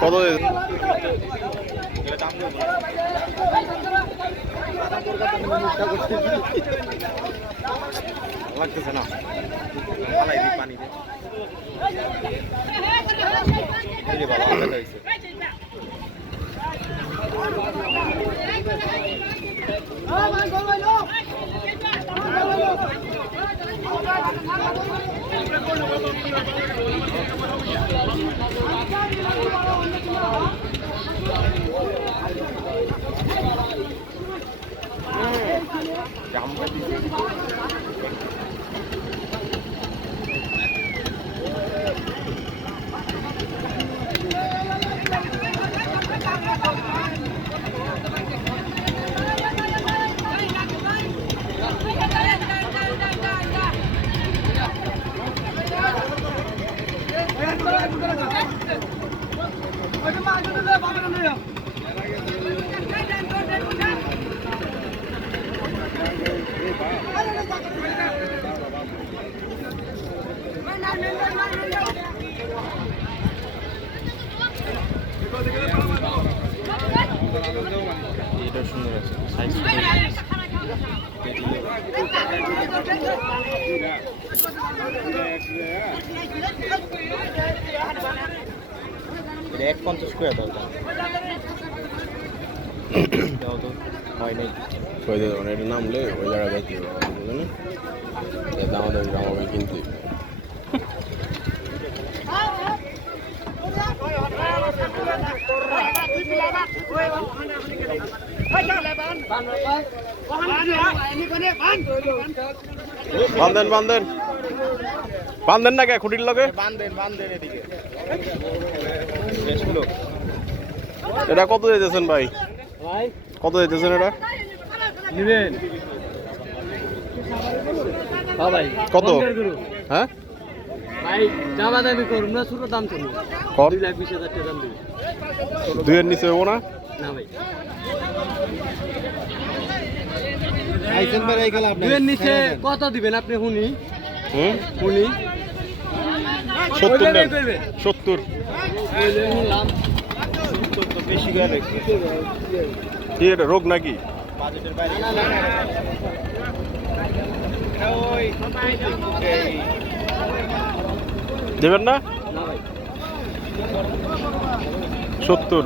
কত লাগতেছে না ফালাই দিই পানিতে এই রে বাবা আলাদা হয়েছে জামটা দিছে এটা সুন্দর আছে সাইজ এক পঞ্চাশ করে দাও দাও তো হয় নাই ওই যে মানে এটা নামলে ওই জায়গায় যাইতে হবে বুঝলেন যাতে আমাদের গ্রামে কিনতে। বান্ধেন বান্ধেন। বান্ধেন না কে খুঁটির লগে? বান্ধেন বান্ধেন এদিকে। এটা কত দিতেছেন ভাই কত দিতেছেন এটা? নিবেন। হ্যাঁ ভাই কত? হ্যাঁ? ভাই দামা দামি করুন না দুইয়ের নিচে হব না? না ভাই। আইসেন বের এই গেল আপনি দুইয়ের নিচে কত দিবেন আপনি শুনি হুম? শুনি সত্তর। সত্তর। বেশি কি এটা রোগ নাকি? দেবেন না? সত্তর।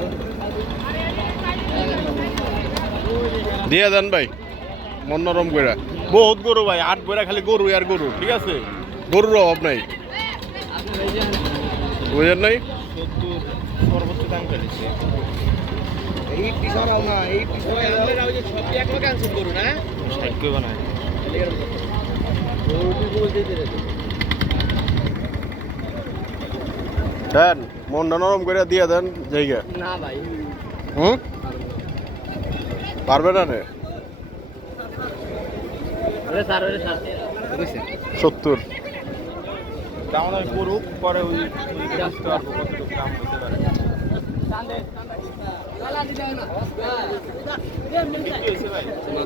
গরু। দিয়ে দেন ভাই, মন নরম বহুত গরু ভাই, আট বইরা খালি গরু আর গরু, ঠিক আছে? গরুর অভাব নাই। বুঝেন নাই। দেন মনটা নরম করে দিয়ে দেন জায়গা। না ভাই। হুম? পারবে না রে। সত্তর। দাম দাম করুক পরে ওই বুঝতে পারব কতটুকু দাম হতে পারে। ভাই।